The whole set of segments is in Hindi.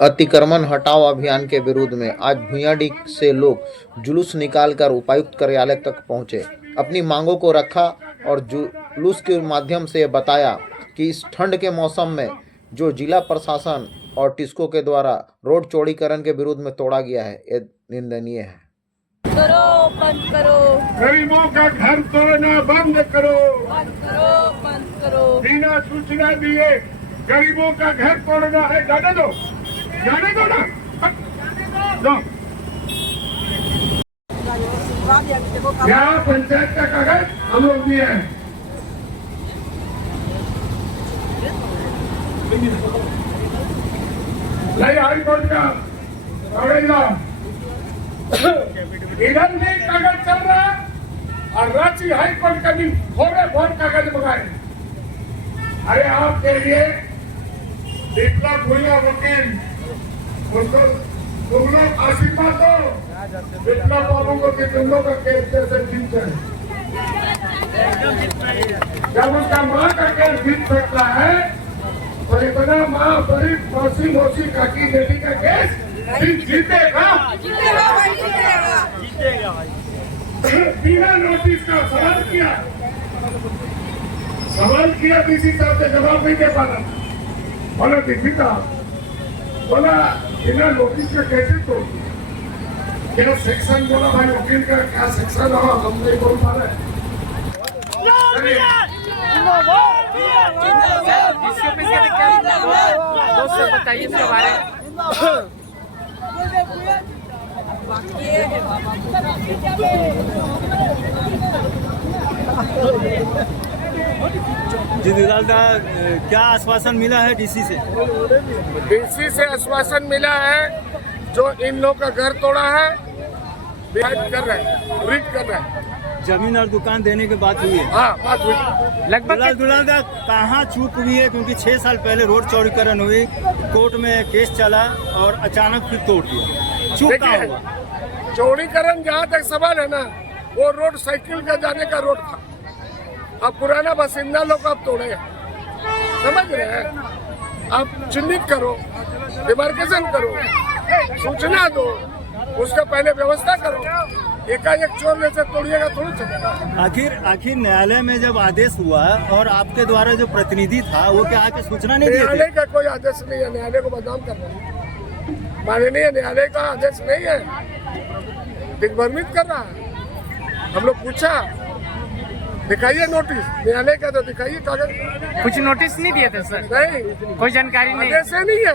अतिक्रमण हटाओ अभियान के विरोध में आज भुइयाडीह से लोग जुलूस निकालकर उपायुक्त कार्यालय तक पहुंचे। अपनी मांगों को रखा और जुलूस के माध्यम से बताया कि इस ठंड के मौसम में जो जिला प्रशासन और टिस्को के द्वारा रोड चौड़ीकरण के विरोध में तोड़ा गया है, ये निंदनीय है। करो बंद करो, गरीबों का घर तोड़ना बंद करो, बंद करो, बंद करो। बिना सूचना दिए गरीबों का घर तोड़ना है, जाने दो ना, दो। क्या पंचायत का कागज हम लोग दिए हैं? नहीं, हाई कोर्ट का कागज ला। इधर भी कागज चल रहा है और रांची हाई कोर्ट का भी थोड़े बहुत कागज मंगाए। अरे आपके लिए इतना भूया वकील, उसको तुम लोग आशीर्वाद दो, इतना बाबू को कि तुम लोग का केस कैसे जीत जाए। जब उसका माँ का केस जीत सकता है तो इतना माँ बड़ी मौसी मौसी काकी बेटी का केस जीतेगा। बिना नोटिस का सवाल किया डीसी साहब से जवाब नहीं दे पा रहा। बोला डीसी साहब, बोला बिना नोटिस का कैसे तो क्या सेक्शन बोला भाई वकील का, क्या सेक्शन हो हम नहीं बोल पा रहे। बताइए इसके बारे में। जी निराल दा, क्या आश्वासन मिला है डीसी से? डीसी से आश्वासन मिला है, जो इन लोग का घर तोड़ा है रिट कर रहे हैं। जमीन और दुकान देने की बात हुई है? हाँ, बात हुई। लगभग दुलाल दा कहाँ चूक हुई है? क्योंकि 6 साल पहले रोड चौड़ीकरण हुई, कोर्ट में केस चला और अचानक फिर तोड़ दिया। चूक कहाँ हुआ? चौड़ीकरण जहाँ तक सवाल है ना, वो रोड साइकिल का जाने का रोड था। अब पुराना बासिंदा लोग अब तोड़े हैं, समझ रहे हैं? अब चिन्हित करो, डिमार्केशन करो, सूचना दो, उसका पहले व्यवस्था करो। एकाएक चोर जैसे तोड़िएगा थोड़ी चलेगा। आखिर न्यायालय में जब आदेश हुआ और आपके द्वारा जो प्रतिनिधि था वो क्या आके सूचना नहीं दी? न्यायालय का कोई आदेश नहीं है, न्यायालय को बदनाम कर रहा है। माननीय न्यायालय का आदेश नहीं है, दिग्भ्रमित कर रहा है। हम लोग पूछा, दिखाइए नोटिस, न्यायालय का तो दिखाइए कागज। कुछ नोटिस नहीं दिए थे सर? नहीं, कोई जानकारी नहीं? आदेश नहीं है,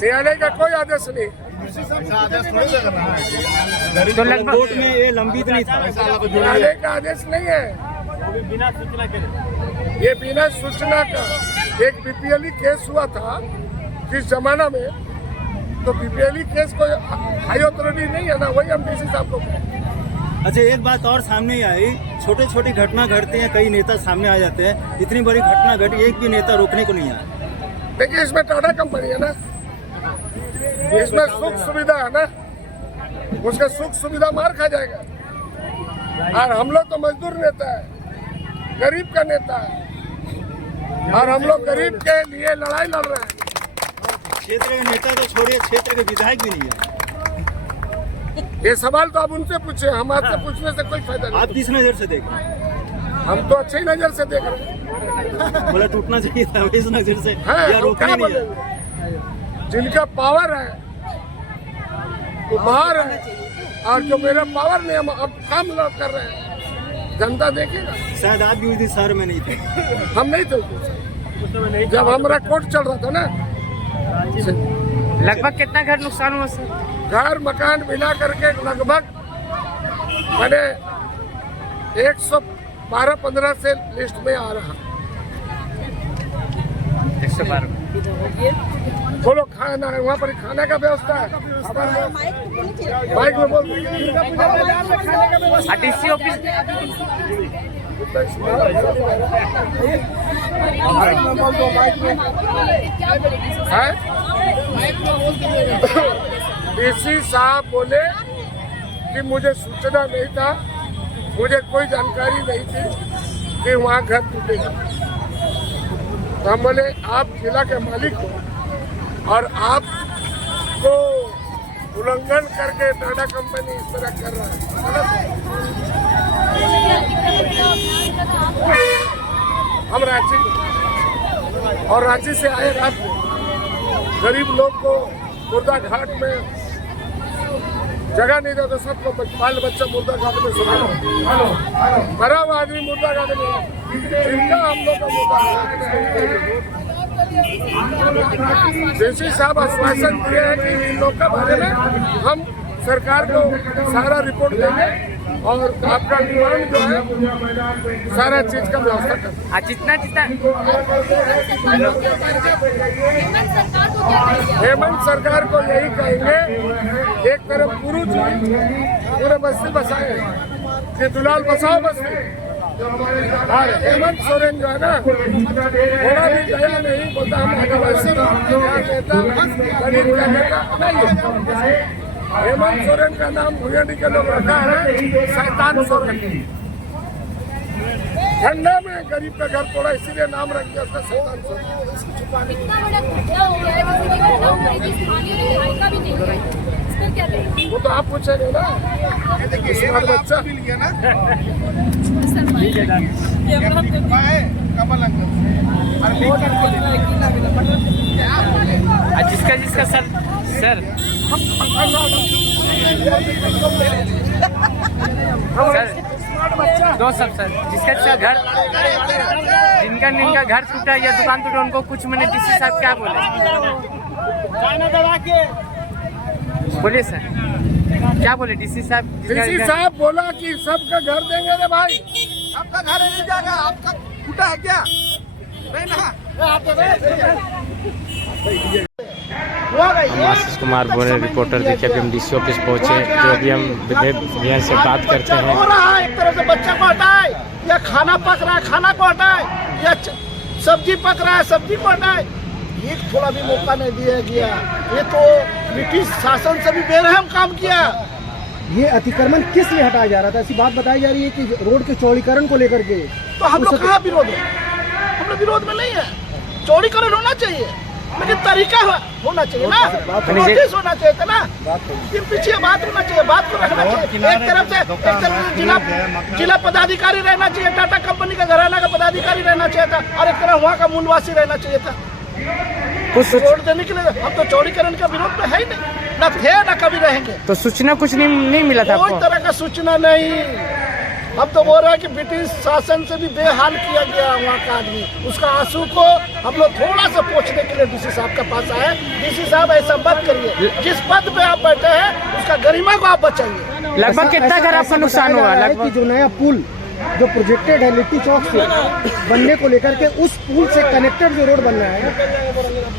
न्यायालय का कोई आदेश नहीं। तो लगभग कोर्ट में ये लंबित नहीं था? न्यायालय का आदेश नहीं है, ये बिना सूचना का। एक बीपीएलई केस हुआ था किस जमाना में, तो बीपीएलई केस कोई हाई अथॉरिटी नहीं है ना, वही हम डीसी साहब को कहें। अच्छा, एक बात और सामने आई, छोटे छोटी घटना घटती हैं, कई नेता सामने आ जाते हैं, इतनी बड़ी घटना घटी, एक भी नेता रोकने को नहीं आया। देखिए, इसमें टाटा कंपनी है ना, इसमें सुख सुविधा है ना, उसका सुख सुविधा मार खा जाएगा। और हम लोग तो मजदूर नेता है, गरीब का नेता है, और हम लोग गरीब के लिए लड़ाई लड़ रहे हैं। क्षेत्र के नेता तो छोड़िए, क्षेत्र के विधायक भी नहीं है। ये सवाल तो आप उनसे पूछे, हम आपसे पूछने से कोई फायदा नहीं। आप किस नजर से देख रहे हैं? हम तो अच्छी नजर से देख रहे हैं। बोला टूटना चाहिए था इस नजर से, हाँ, या रोकने नहीं है? जिनका पावर है वो बाहर है, और जो मेरा पावर नहीं, हम अब काम कर रहे हैं, जनता देखेगा। शायद आप भी उस दिन शहर में नहीं थे। हम नहीं थे जब हमारा कोर्ट चल रहा था ना। लगभग कितना घर नुकसान हुआ सर? घर मकान मिला करके लगभग मैंने 112-15 से लिस्ट में आ रहा। 112 बोलो, खाना है वहाँ पर, खाने का व्यवस्था है। बाइक में बोल, डीसी ऑफिस डीसी साहब बोले कि मुझे सूचना नहीं था, मुझे कोई जानकारी नहीं थी कि वहाँ घर टूटेगा। तो हम बोले आप जिला के मालिक हो और आप को उल्लंघन करके टाटा कंपनी इस तरह कर रहा है। हम रांची और रांची से आए रात में, गरीब लोग को मुर्दा घाट में जगह नहीं देते, सबको बाल बच्चा मुर्दा घाट में सुना, मरा हुआ आदमी मुर्दा घाट में, जिनका हम लोग का मुर्दा डीसी साहब आश्वासन दिए हैं कि इन लोग के बारे में हम सरकार को सारा रिपोर्ट देंगे और आपका डिमांड जो है सारा चीज का व्यवस्था करें। जितना हेमंत सरकार को यही कहेंगे, एक तरफ गुरु जी पूरे बस्ती बसाए कि दुलाल बसाओ बस्ती, और हेमंत सोरेन जो है ना थोड़ा भी दया नहीं, बोलता हम आदिवासी नेता गरीब का नेता नहीं। हेमंत सोरेन का नाम भुयाडी के लोग रखा है शैतान सोरेन। ठंडा में गरीब का घर तोड़ा इसीलिए नाम रख दिया उसका शैतान सोरेन। वो तो आप पूछेंगे ना, स्मार्ट बच्चा जिसका जिसका सर दो सब सर जिसका घर जिनका घर टूटा या दुकान टूटा उनको कुछ मैंने डीसी साहब क्या बोले सर, क्या बोले डीसी साहब? डीसी साहब बोला कि सबका घर देंगे रे भाई, आपका घर नहीं जाएगा, आपका टूटा है क्या? नहीं ना। हम आशीष कुमार बोले रिपोर्टर। देखिए अभी हम डीसी ऑफिस पहुंचे, जो अभी हम विधायक से बात करते हैं। हो रहा है, एक तरह से बच्चा को हटाए, या खाना पक रहा है खाना को हटाए, या सब्जी पक रहा है सब्जी को हटाए, एक थोड़ा भी मौका नहीं दिया गया। ये तो ब्रिटिश शासन से भी बेरहम काम किया। ये अतिक्रमण किस लिए हटाया जा रहा था? ऐसी बात बताई जा रही है कि रोड के चौड़ीकरण को लेकर के। तो हम लोग कहाँ विरोध है? हम लोग विरोध में नहीं है, चौड़ीकरण होना चाहिए लेकिन तरीका होना चाहिए ना, नोटिस होना चाहिए था ना, ये पीछे बात होना चाहिए, बात को रखना चाहिए। एक तरफ से जिला पदाधिकारी रहना चाहिए, टाटा कंपनी का घराना का पदाधिकारी रहना चाहिए था, और एक तरफ वहाँ का मूलवासी रहना चाहिए था। रोड देने के लिए हम तो चौड़ीकरण का विरोध में है ही नहीं, न थे न कभी रहेंगे। तो सूचना कुछ नहीं मिला था? कोई तरह का सूचना नहीं। हम तो बोल रहे हैं कि ब्रिटिश शासन से भी बेहाल किया गया वहाँ का आदमी, उसका आंसू को हम लोग थोड़ा सा पोंछने के लिए डीसी साहब के पास आए। डीसी साहब ऐसा मत करिए, जिस पद पे आप बैठे हैं उसका गरिमा को आप बचाइए। लगभग कितना घर आपका नुकसान हुआ? लगभग जो नया पुल जो प्रोजेक्टेड है लिट्टी चौक से बनने को लेकर के, उस पुल से कनेक्टेड जो रोड बन रहा है,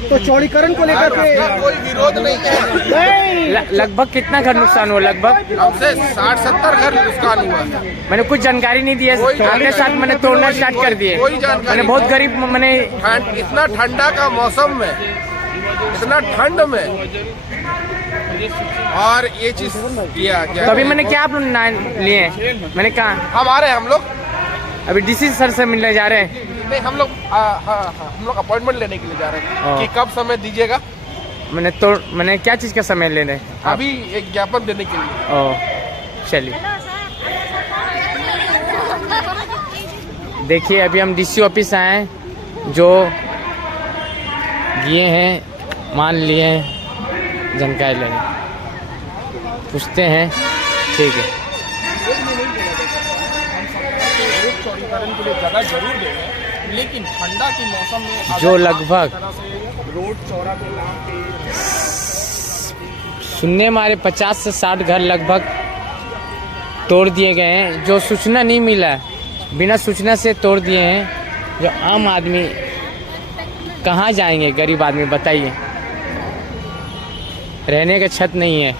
तो चौड़ीकरण को लेकर के कोई विरोध नहीं है। लगभग कितना घर नुकसान हुआ? लगभग हमसे 60-70 घर नुकसान हुआ। मैंने कुछ जानकारी नहीं दी है, आपके साथ मैंने तोड़ना स्टार्ट कर दिए। कोई जानकारी मैंने बहुत गरीब मैंने इतना ठंडा का मौसम में, इतना ठंड में, और ये चीज किया गया। तो अभी मैंने क्या आप लिए? मैंने कहा हम लोग अभी डीसी सर से मिलने जा रहे हैं। नहीं, हम लोग अपॉइंटमेंट लेने के लिए जा रहे हैं कि कब समय दीजिएगा। मैंने क्या चीज का समय ले रहे हैं? अभी एक ज्ञापन देने के लिए। चलिए देखिए अभी हम डीसी ऑफिस आए हैं, जो गए हैं मान लिए हैं जानकारी लेने, पूछते हैं। ठीक है, चौड़ीकरण के लिए जगह जरूर देंगे, लेकिन ठंडा के मौसम में जो लगभग रोड चौड़ा के नाम पे सुनने हमारे 50 से 60 घर लगभग तोड़ दिए गए हैं, जो सूचना नहीं मिला, बिना सूचना से तोड़ दिए हैं। जो आम आदमी कहाँ जाएंगे? गरीब आदमी बताइए, रहने का छत नहीं है।